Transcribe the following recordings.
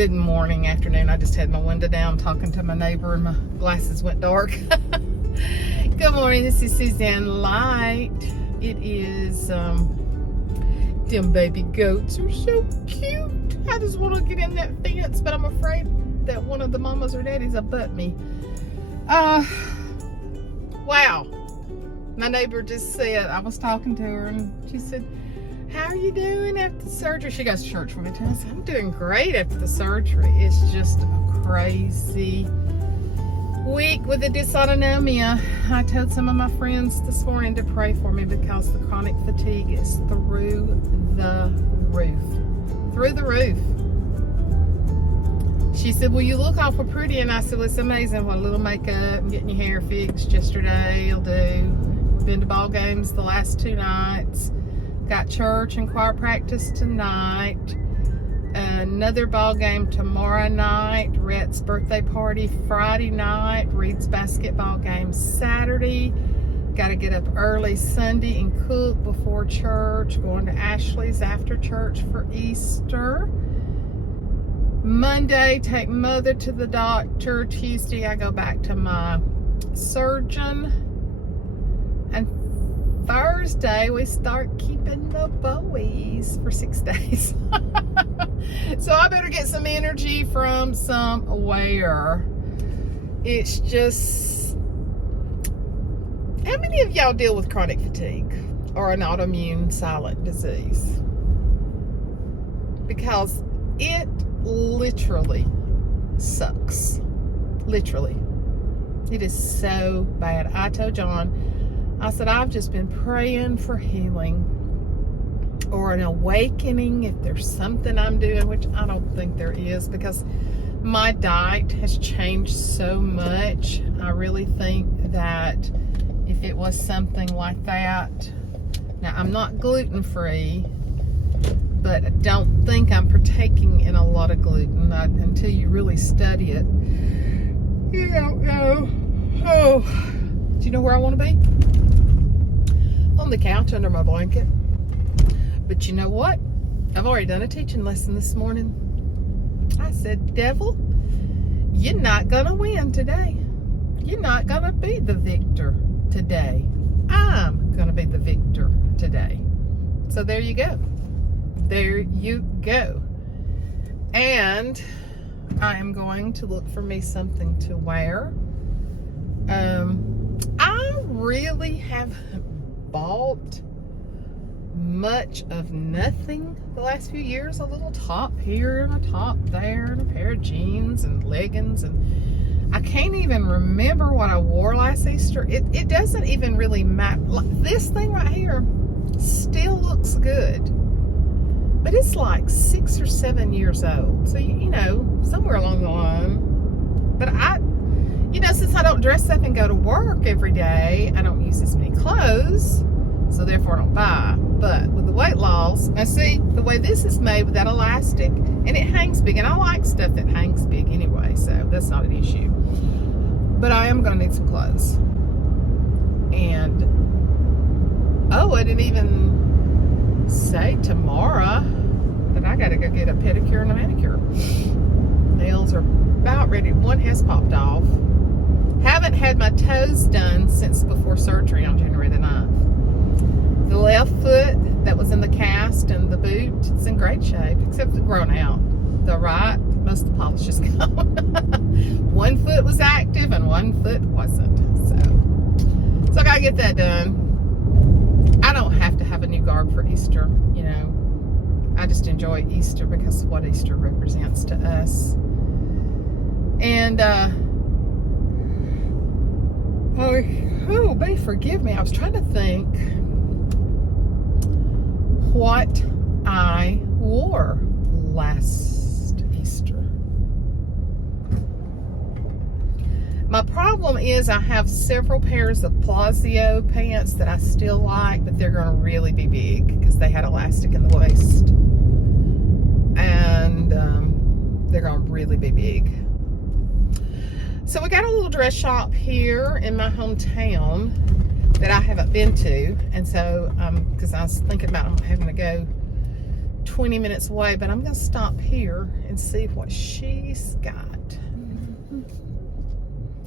Good morning, afternoon. I just had my window down talking to my neighbor and my glasses went dark. Good morning, this is Suzanne Light. It is, them baby goats are so cute. I just want to get in that fence, but I'm afraid that one of the mamas or daddies will butt me. Wow. My neighbor just said, I was talking to her and she said, how are you doing after the surgery? She goes to church for me too. I said, I'm doing great after the surgery. It's just a crazy week with the dysautonomia. I told some of my friends this morning to pray for me because the chronic fatigue is through the roof. Through the roof. She said, well, you look awful pretty. And I said, well, it's amazing what a little makeup and getting your hair fixed yesterday will do. Been to ball games the last 2 nights. Got church and choir practice tonight. Another ball game tomorrow night. Rhett's birthday party Friday night. Reed's basketball game Saturday. Got to get up early Sunday and cook before church. Going to Ashley's after church for Easter. Monday, take mother to the doctor. Tuesday, I go back to my surgeon. And Thursday, we start keeping the boys for 6 days. So I better get some energy from somewhere. It's just... How many of y'all deal with chronic fatigue or an autoimmune silent disease? Because it literally sucks. Literally. It is so bad. I told John, I said, I've just been praying for healing or an awakening if there's something I'm doing, which I don't think there is because my diet has changed so much. I really think that if it was something like that, now I'm not gluten-free, but I don't think I'm partaking in a lot of gluten until you really study it. You don't know. Oh, do you know where I want to be? On the couch under my blanket. But you know what? I've already done a teaching lesson this morning. I said, devil, you're not gonna win today. You're not gonna be the victor today. I'm gonna be the victor today. So there you go. There you go. And I am going to look for me something to wear. I really have bought much of nothing the last few years. A little top here and a top there and a pair of jeans and leggings, and I can't even remember what I wore last Easter. It doesn't even really matter. This thing right here still looks good, but it's like 6 or 7 years old, so you know, somewhere along the line. But since I don't dress up and go to work every day, I don't use as many clothes, so therefore I don't buy. But with the weight loss, now see, the way this is made with that elastic, and it hangs big, and I like stuff that hangs big anyway, so that's not an issue. But I am going to need some clothes. And, oh, I didn't even say tomorrow that I got to go get a pedicure and a manicure. Nails are about ready. One has popped off. Haven't had my toes done since before surgery on January the 9th. The left foot that was in the cast and the boot, it's in great shape, except it's grown out. The right, most of the polish is gone. One foot was active and one foot wasn't. So I gotta get that done. I don't have to have a new garb for Easter, you know. I just enjoy Easter because of what Easter represents to us. And, forgive me. I was trying to think what I wore last Easter. My problem is I have several pairs of Plazio pants that I still like, but they're going to really be big because they had elastic in the waist. And they're going to really be big. So we got a little dress shop here in my hometown that I haven't been to, and so because I was thinking about having to go 20 minutes away, but I'm going to stop here and see what she's got.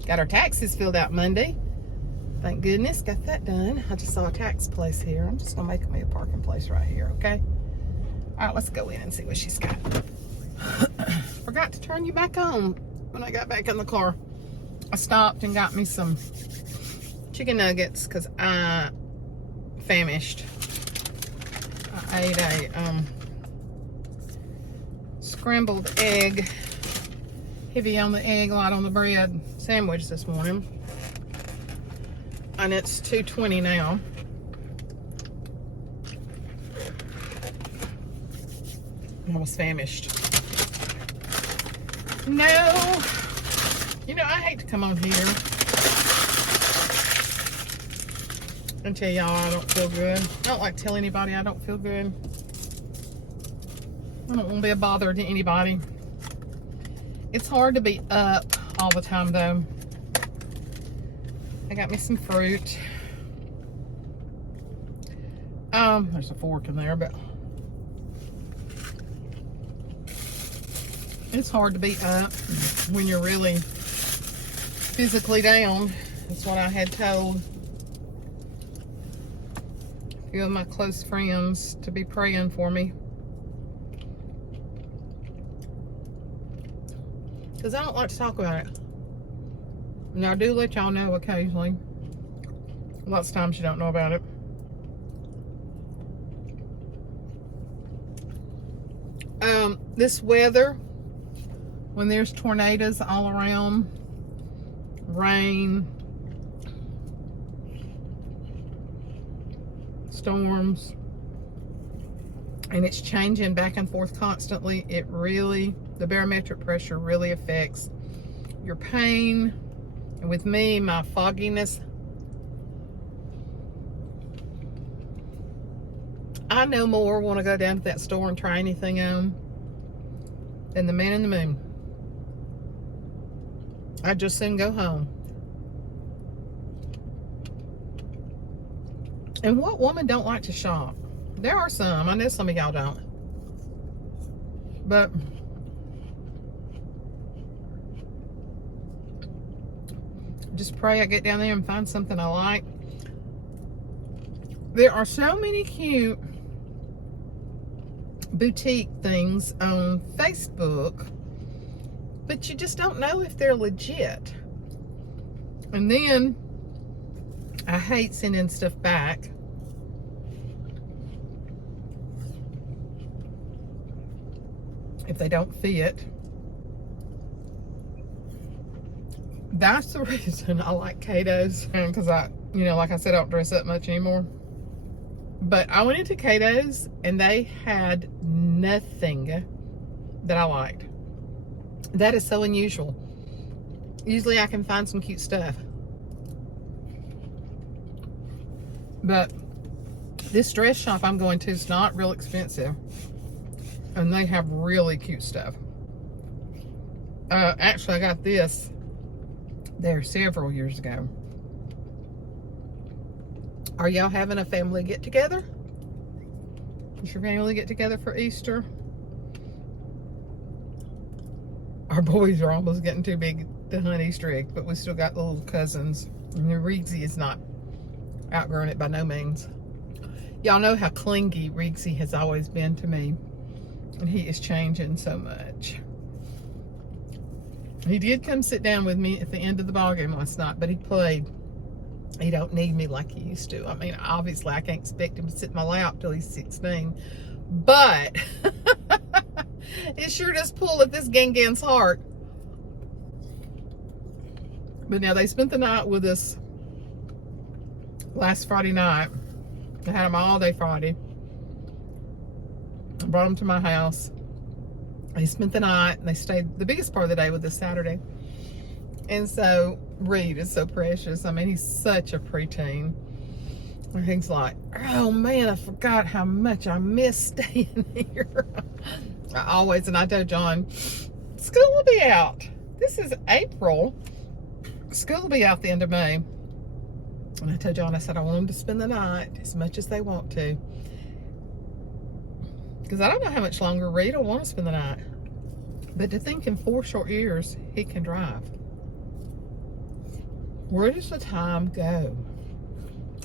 Got our taxes filled out Monday. Thank goodness, got that done. I just saw a tax place here. I'm just gonna make me a parking place right here, okay? All right, let's go in and see what she's got. Forgot to turn you back on when I got back in the car. I stopped and got me some chicken nuggets because I famished. I ate a scrambled egg, heavy on the egg, light on the bread sandwich this morning. And it's 2:20 now. I was famished. No, you know, I hate to come on here and tell y'all I don't feel good. I don't like to tell anybody I don't feel good. I don't want to be a bother to anybody. It's hard to be up all the time though. I got me some fruit. There's a fork in there, but it's hard to be up when you're really physically down. That's what I had told a few of my close friends to be praying for me. Because I don't like to talk about it. And I do let y'all know occasionally. Lots of times you don't know about it. This weather, when there's tornadoes all around, rain, storms, and it's changing back and forth constantly, it really, the barometric pressure really affects your pain. And with me, my fogginess, I no more want to go down to that store and try anything on than the man in the moon. I'd just soon go home. And what woman don't like to shop? There are some. I know some of y'all don't. But just pray I get down there and find something I like. There are so many cute boutique things on Facebook, but you just don't know if they're legit. And then I hate sending stuff back. If they don't fit. That's the reason I like Cato's, because I, you know, like I said, I don't dress up much anymore. But I went into Cato's and they had nothing that I liked. That is so unusual. Usually I can find some cute stuff. But this dress shop I'm going to is not real expensive. And they have really cute stuff. Actually, I got this there several years ago. Are y'all having a family get together? Is your family get together for Easter? Our boys are almost getting too big to hunt Easter eggs, but we still got the little cousins. And Reegsy is not outgrowing it by no means. Y'all know how clingy Reegsy has always been to me. And he is changing so much. He did come sit down with me at the end of the ball game last night, but he played. He don't need me like he used to. I mean, obviously, I can't expect him to sit in my lap till he's 16. But it sure does pull at this Gangan's heart. But now they spent the night with us last Friday night. I had them all day Friday. I brought them to my house. They spent the night and they stayed the biggest part of the day with us Saturday. And so Reed is so precious. I mean, he's such a preteen. And he's like, oh man, I forgot how much I miss staying here. And I told John, school will be out. This is April. School will be out the end of May. And I told John, I said, I want them to spend the night as much as they want to. Because I don't know how much longer Rita will want to spend the night. But to think in 4 short years, he can drive. Where does the time go?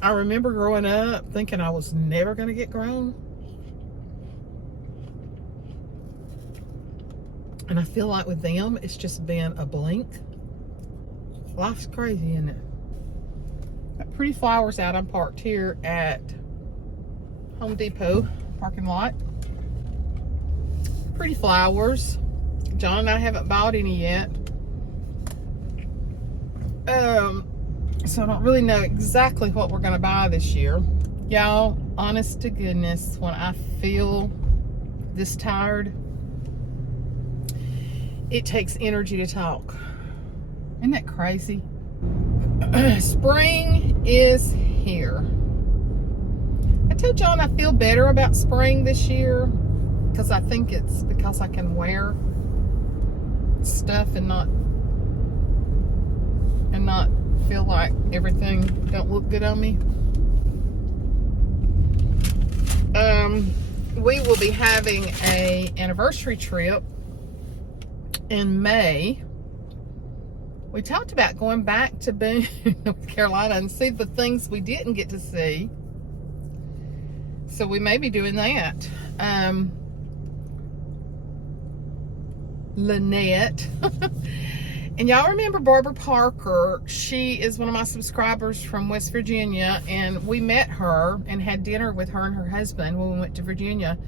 I remember growing up thinking I was never going to get grown. And I feel like with them, it's just been a blink. Life's crazy, isn't it? Got pretty flowers out. I'm parked here at Home Depot parking lot. Pretty flowers. John and I haven't bought any yet. So I don't really know exactly what we're going to buy this year. Y'all, honest to goodness, when I feel this tired, it takes energy to talk. Isn't that crazy? Spring is here. I told John I feel better about spring this year because I think it's because I can wear stuff and not feel like everything don't look good on me. We will be having a anniversary trip in May. We talked about going back to Boone, North Carolina and see the things we didn't get to see. So we may be doing that. Lynette. And y'all remember Barbara Parker? She is one of my subscribers from West Virginia, and we met her and had dinner with her and her husband when we went to Virginia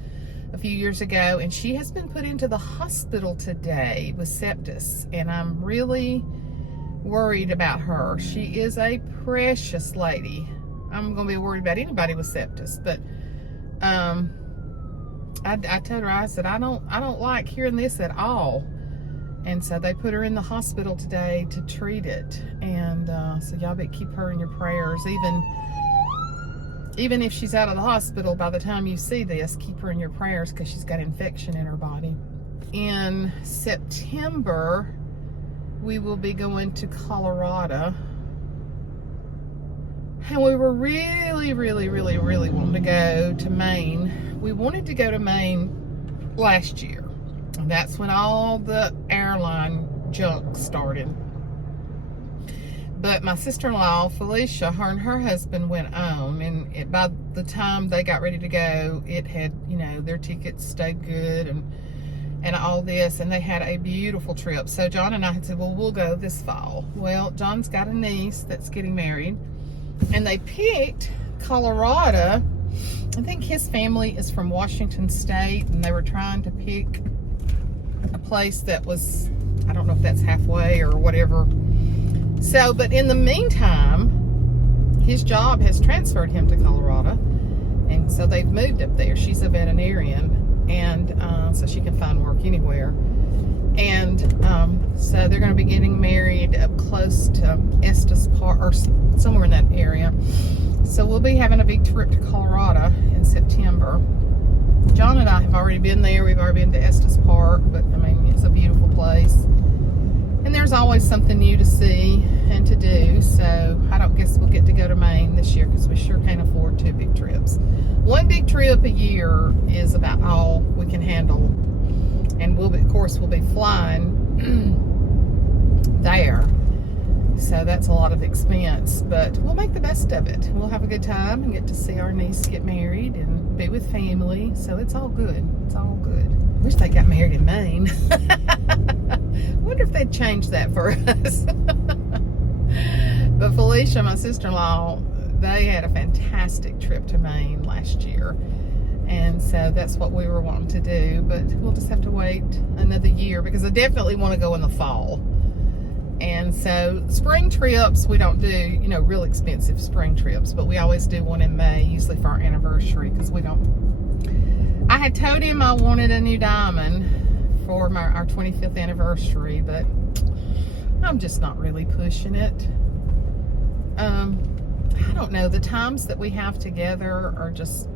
a few years ago, and she has been put into the hospital today with sepsis, and I'm really worried about her. She is a precious lady. I'm gonna be worried about anybody with sepsis, but I told her, I said, I don't like hearing this at all. And so they put her in the hospital today to treat it. And so y'all better keep her in your prayers. Even if she's out of the hospital, by the time you see this, keep her in your prayers because she's got infection in her body. In September, we will be going to Colorado. And we were really wanting to go to Maine. We wanted to go to Maine last year. And that's when all the airline junk started. But my sister-in-law, Felicia, her and her husband went on, and by the time they got ready to go, it had, their tickets stayed good and all this, and they had a beautiful trip. So John and I had said, well, we'll go this fall. Well, John's got a niece that's getting married, and they picked Colorado. I think his family is from Washington State, and they were trying to pick a place that was, I don't know if that's halfway or whatever. So, but in the meantime, his job has transferred him to Colorado, and so they've moved up there. She's a veterinarian, and so she can find work anywhere. And so they're going to be getting married up close to Estes Park, or somewhere in that area. So we'll be having a big trip to Colorado in September. John and I have already been there. We've already been to Estes Park, but I mean, it's a beautiful place. And there's always something new to see and to do. So I don't guess we'll get to go to Maine this year because we sure can't afford 2 big trips. 1 big trip a year is about all we can handle. And we'll be flying there. So that's a lot of expense, but we'll make the best of it. We'll have a good time and get to see our niece get married and be with family. So it's all good. It's all good. Wish they got married in Maine. Wonder if they'd change that for us. But Felicia, my sister-in-law, they had a fantastic trip to Maine last year. And so that's what we were wanting to do. But we'll just have to wait another year because I definitely want to go in the fall. And so spring trips, we don't do, real expensive spring trips, but we always do one in May, usually for our anniversary, because I had told him I wanted a new diamond for our 25th anniversary, but I'm just not really pushing it. I don't know, the times that we have together are just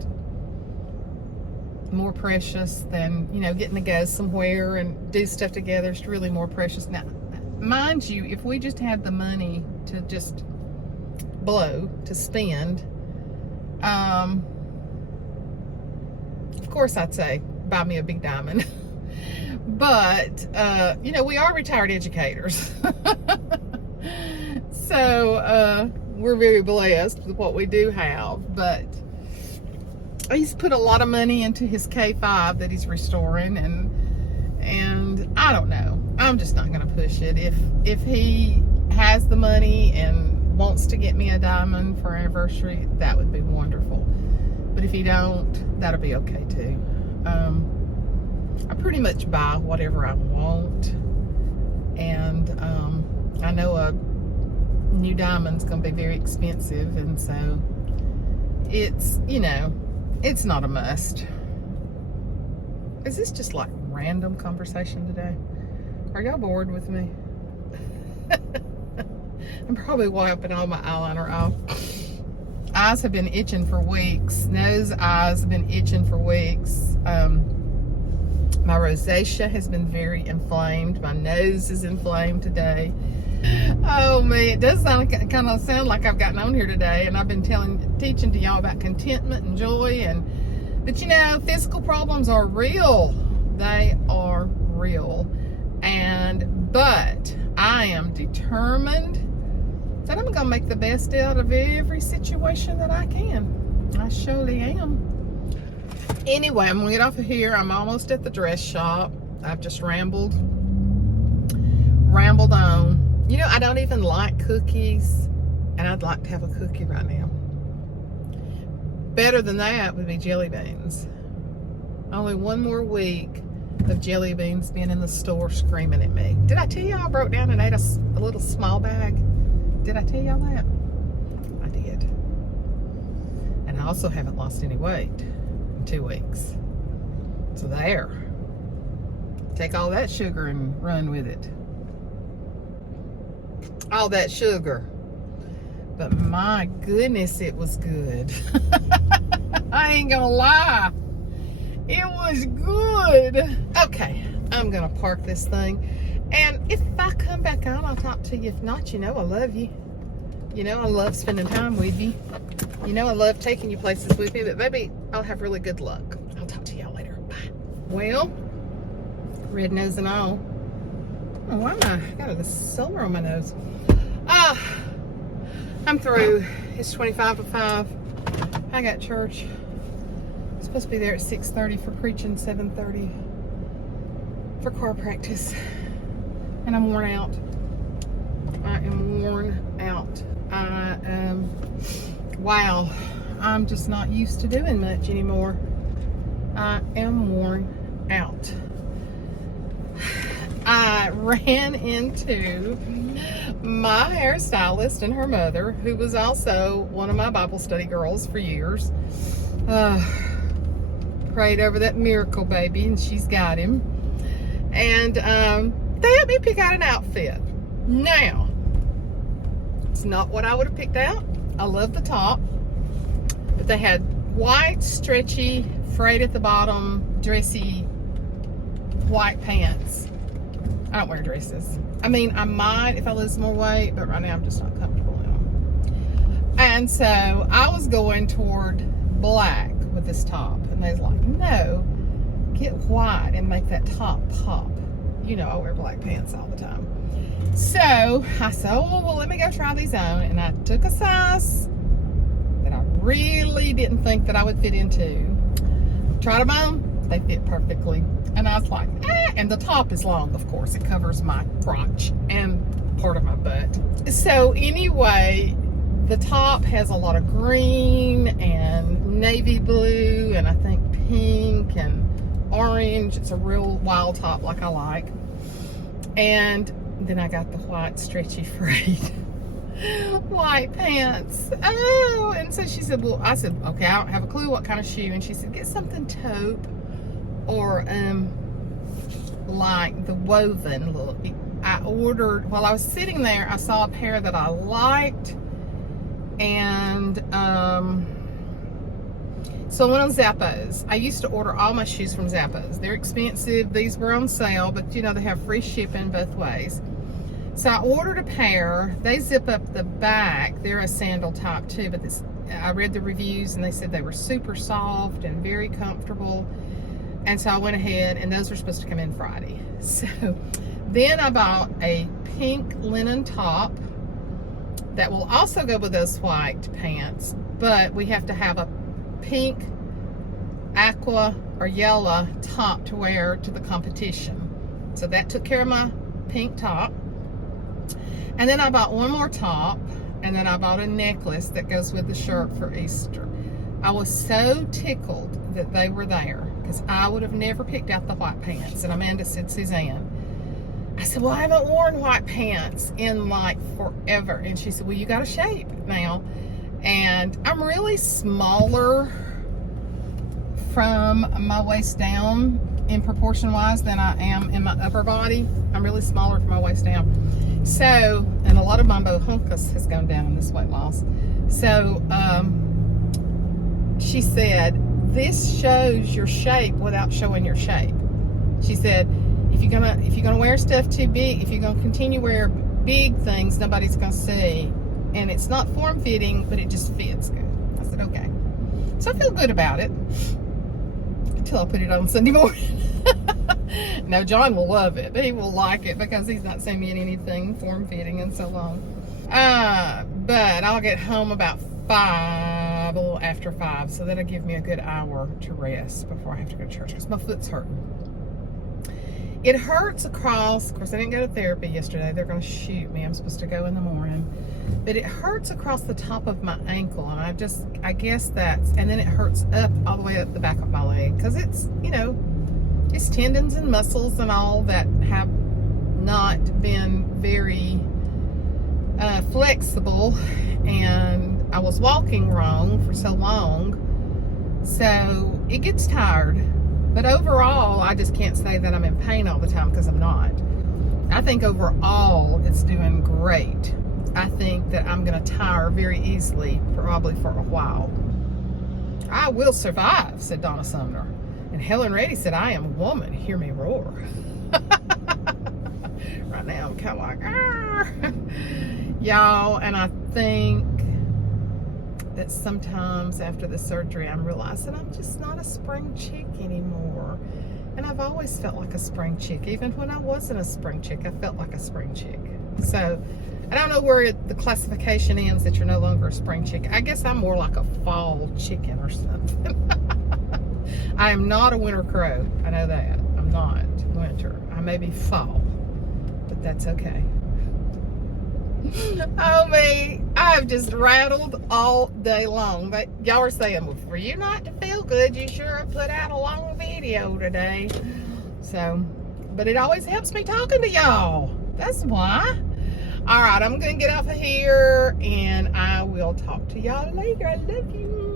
more precious than, getting to go somewhere and do stuff together. It's really more precious. Now, mind you, if we just had the money to just blow, to spend, of course I'd say buy me a big diamond. But, you know, we are retired educators. So, we're very blessed with what we do have. But he's put a lot of money into his K5 that he's restoring, and I don't know. I'm just not going to push it. If he has the money and wants to get me a diamond for anniversary, that would be wonderful. But if he don't, that'll be okay too. I pretty much buy whatever I want, and I know a new diamond's gonna be very expensive, and so it's, you know, it's not a must. Is this just like random conversation today? Are y'all bored with me? I'm probably wiping all my eyeliner off. Eyes have been itching for weeks. Nose, eyes have been itching for weeks. My rosacea has been very inflamed. My nose is inflamed today. Oh man, it does kind of sound like I've gotten on here today, and I've been teaching to y'all about contentment and joy, but you know, physical problems are real. They are real, but I am determined that I'm gonna make the best out of every situation that I can. I surely am. Anyway, I'm gonna get off of here. I'm almost at the dress shop. I've just rambled on. You know, I don't even like cookies, and I'd like to have a cookie right now. Better than that would be jelly beans. Only one more week of jelly beans being in the store screaming at me. Did I tell you I broke down and ate a little small bag? Did I tell y'all that? I did. And I also haven't lost any weight in 2 weeks. So there. Take all that sugar and run with it. All that sugar. But my goodness, it was good. I ain't gonna lie. It was good. Okay, I'm gonna park this thing. And if I come back on, I'll talk to you. If not, you know I love you. You know I love spending time with you. You know I love taking you places with me, but maybe I'll have really good luck. I'll talk to y'all later. Bye. Well, red nose and all. Oh, why am I got a silver on my nose? I'm through. It's 25 to 5. I got church. I'm supposed to be there at 6:30 for preaching, 7:30 for choir practice. And I'm worn out. I am worn out. Wow. I'm just not used to doing much anymore. I am worn out. I ran into my hairstylist and her mother, who was also one of my Bible study girls for years. Prayed over that miracle baby, and she's got him. And they helped me pick out an outfit. Now, it's not what I would have picked out. I love the top, but they had white, stretchy, frayed at the bottom, dressy, white pants. I don't wear dresses. I mean, I might if I lose more weight, but right now I'm just not comfortable in them. And so I was going toward black with this top, and they was like, no, get white and make that top pop. You know, I wear black pants all the time. So I said, oh, well, let me go try these on. And I took a size that I really didn't think that I would fit into. Tried them on, they fit perfectly. And I was like, and the top is long, of course. It covers my crotch and part of my butt. So anyway, the top has a lot of green and navy blue and I think pink and orange. It's a real wild top like I like. And then I got the white stretchy frayed white pants. Oh, and so she said, well, I said, okay, I don't have a clue what kind of shoe. And she said, get something taupe or like the woven look. I ordered, while I was sitting there, I saw a pair that I liked, and so I went on Zappos. I used to order all my shoes from Zappos. They're expensive. These were on sale, but you know, they have free shipping both ways. So I ordered a pair. They zip up the back. They're a sandal type too, but I read the reviews and they said they were super soft and very comfortable. And so I went ahead, and those were supposed to come in Friday. So then I bought a pink linen top that will also go with those white pants, but we have to have a pink, aqua, or yellow top to wear to the competition. So that took care of my pink top. And then I bought one more top, and then I bought a necklace that goes with the shirt for Easter. I was so tickled that they were there, because I would have never picked out the white pants. And Amanda said, Suzanne, I said, well, I haven't worn white pants in like forever. And she said, well, you got a shape now. And I'm really smaller from my waist down in proportion wise than I am in my upper body. I'm really smaller from my waist down. So, and a lot of my bohunkus has gone down in this weight loss. So, she said, this shows your shape without showing your shape. She said, if you're gonna wear stuff too big, if you're gonna continue to wear big things, nobody's gonna see. And it's not form-fitting, but it just fits good. I said, okay. So I feel good about it until I put it on Sunday morning. No, John will love it. He will like it because he's not seen me in anything form-fitting in so long. But I'll get home about 5, a little after 5, so that'll give me a good hour to rest before I have to go to church because my foot's hurting. It hurts across, of course I didn't go to therapy yesterday. They're going to shoot me. I'm supposed to go in the morning. But it hurts across the top of my ankle, and I guess that's, and then it hurts up all the way up the back of my leg because it's, it's tendons and muscles and all that have not been very flexible, and I was walking wrong for so long, so it gets tired. But overall, I just can't say that I'm in pain all the time because I'm not. I think overall, it's doing great. I think that I'm going to tire very easily, probably for a while. I will survive, said Donna Sumner. And Helen Reddy said, I am a woman. Hear me roar. Right now, I'm kind of like, y'all, and I think that sometimes after the surgery, I'm realizing I'm just not a spring chick anymore. And I've always felt like a spring chick. Even when I wasn't a spring chick, I felt like a spring chick. So I don't know where the classification ends that you're no longer a spring chick. I guess I'm more like a fall chicken or something. I am not a winter crow. I know that. I'm not winter. I may be fall, but that's okay. Oh me, I've just rattled all day long. But y'all are saying, well, for you not to feel good, you sure have put out a long video today. So, but it always helps me talking to y'all. That's why. All right, I'm going to get off of here, and I will talk to y'all later. I love you.